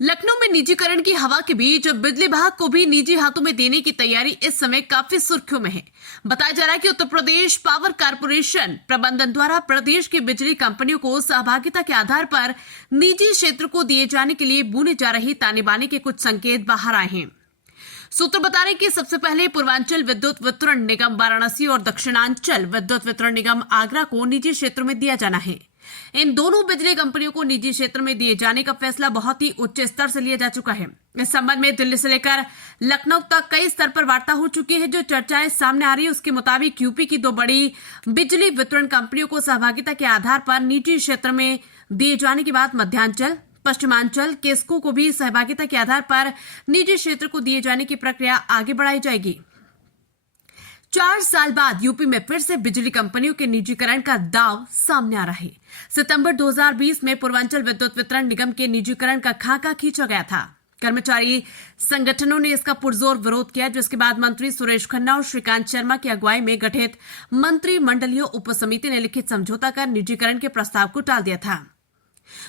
लखनऊ में निजीकरण की हवा के बीच बिजली विभाग को भी निजी हाथों में देने की तैयारी इस समय काफी सुर्खियों में है। बताया जा रहा है कि उत्तर प्रदेश पावर कारपोरेशन प्रबंधन द्वारा प्रदेश की बिजली कंपनियों को सहभागिता के आधार पर निजी क्षेत्र को दिए जाने के लिए बुने जा रही ताने बाने के कुछ संकेत बाहर आए हैं। सूत्र बता रहे हैं कि सबसे पहले पूर्वांचल विद्युत वितरण निगम वाराणसी और दक्षिणांचल विद्युत वितरण निगम आगरा को निजी क्षेत्र में दिया जाना है। इन दोनों बिजली कंपनियों को निजी क्षेत्र में दिए जाने का फैसला बहुत ही उच्च स्तर से लिया जा चुका है। इस संबंध में दिल्ली से लेकर लखनऊ तक कई स्तर पर वार्ता हो चुकी है। जो चर्चाएं सामने आ रही है उसके मुताबिक यूपी की दो बड़ी बिजली वितरण कंपनियों को सहभागिता के आधार पर निजी क्षेत्र में दिए जाने के बाद मध्यांचल पश्चिमांचल केस्को को भी सहभागिता के आधार पर निजी क्षेत्र को दिए जाने की प्रक्रिया आगे बढ़ाई जाएगी। 4 साल बाद यूपी में फिर से बिजली कंपनियों के निजीकरण का दाव सामने आ रहा है। सितंबर 2020 में पूर्वांचल विद्युत वितरण निगम के निजीकरण का खाका खींचा गया था। कर्मचारी संगठनों ने इसका पुरजोर विरोध किया, जिसके बाद मंत्री सुरेश खन्ना और श्रीकांत शर्मा की अगुवाई में गठित मंत्रिमंडलीय उपसमिति ने लिखित समझौता कर निजीकरण के प्रस्ताव को टाल दिया था।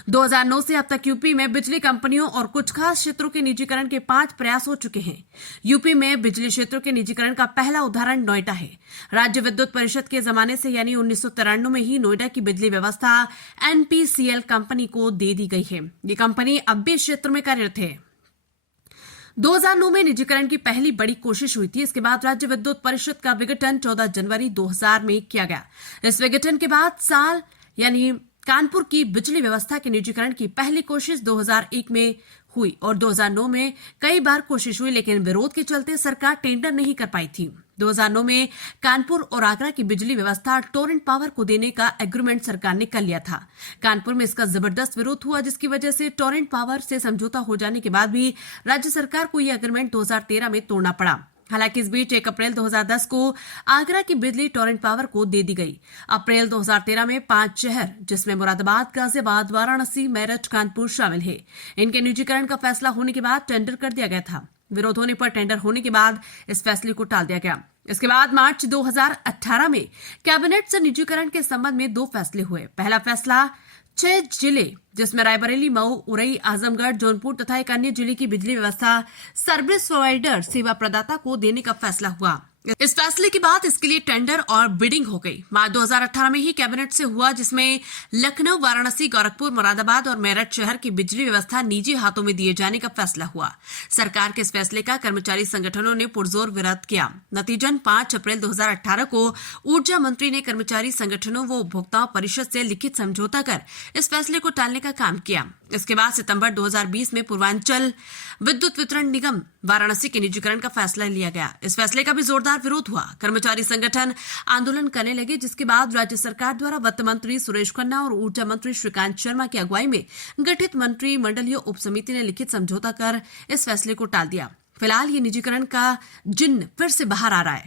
2009 से अब तक यूपी में बिजली कंपनियों और कुछ खास क्षेत्रों के निजीकरण के 5 प्रयास हो चुके हैं। यूपी में बिजली क्षेत्रों के निजीकरण का पहला उदाहरण नोएडा है। राज्य विद्युत परिषद के जमाने से यानी 1993 में ही नोएडा की बिजली व्यवस्था एनपीसीएल कंपनी को दे दी गई है। ये कंपनी अब भी क्षेत्र में कार्यरत है। 2009 में निजीकरण की पहली बड़ी कोशिश हुई थी। इसके बाद राज्य विद्युत परिषद का विघटन 14 जनवरी 2000 में किया गया। इस विघटन के बाद साल यानी कानपुर की बिजली व्यवस्था के निजीकरण की पहली कोशिश 2001 में हुई और 2009 में कई बार कोशिश हुई, लेकिन विरोध के चलते सरकार टेंडर नहीं कर पाई थी। 2009 में कानपुर और आगरा की बिजली व्यवस्था टोरेंट पावर को देने का एग्रीमेंट सरकार ने कर लिया था। कानपुर में इसका जबरदस्त विरोध हुआ, जिसकी वजह से टोरेंट पावर से समझौता हो जाने के बाद भी राज्य सरकार को यह एग्रीमेंट 2013 में तोड़ना पड़ा। हालांकि इस बीच 1 अप्रैल 2010 को आगरा की बिजली टोरेंट पावर को दे दी गई। अप्रैल 2013 में 5 शहर जिसमें मुरादाबाद, गाजियाबाद, वाराणसी, मेरठ, कानपुर शामिल है, इनके निजीकरण का फैसला होने के बाद टेंडर कर दिया गया था। विरोध होने पर टेंडर होने के बाद इस फैसले को टाल दिया गया। इसके बाद मार्च 2018 में कैबिनेट से निजीकरण के संबंध में 2 फैसले हुए। पहला फैसला 6 जिले जिसमें रायबरेली, मऊ, उरई, आजमगढ़, जौनपुर तथा एक अन्य जिले की बिजली व्यवस्था सर्विस प्रोवाइडर सेवा प्रदाता को देने का फैसला हुआ। इस फैसले के बाद इसके लिए टेंडर और बिडिंग हो गई। मार्च 2018 में ही कैबिनेट से हुआ, जिसमें लखनऊ, वाराणसी, गोरखपुर, मुरादाबाद और मेरठ शहर की बिजली व्यवस्था निजी हाथों में दिए जाने का फैसला हुआ। सरकार के इस फैसले का कर्मचारी संगठनों ने पुरजोर विरोध किया। नतीजन 5 अप्रैल 2018 को ऊर्जा मंत्री ने कर्मचारी संगठनों व उपभोक्ता परिषद से लिखित समझौता कर इस फैसले को टालने का काम किया। इसके बाद सितंबर 2020 में पूर्वांचल विद्युत वितरण निगम वाराणसी के निजीकरण का फैसला लिया गया। इस फैसले का भी जोरदार विरोध हुआ। कर्मचारी संगठन आंदोलन करने लगे, जिसके बाद राज्य सरकार द्वारा वित्त मंत्री सुरेश खन्ना और ऊर्जा मंत्री श्रीकांत शर्मा की अगुवाई में गठित मंत्रिमंडलीय उपसमिति ने लिखित समझौता कर इस फैसले को टाल दिया। फिलहाल ये निजीकरण का जिन्न फिर से बाहर आ रहा है।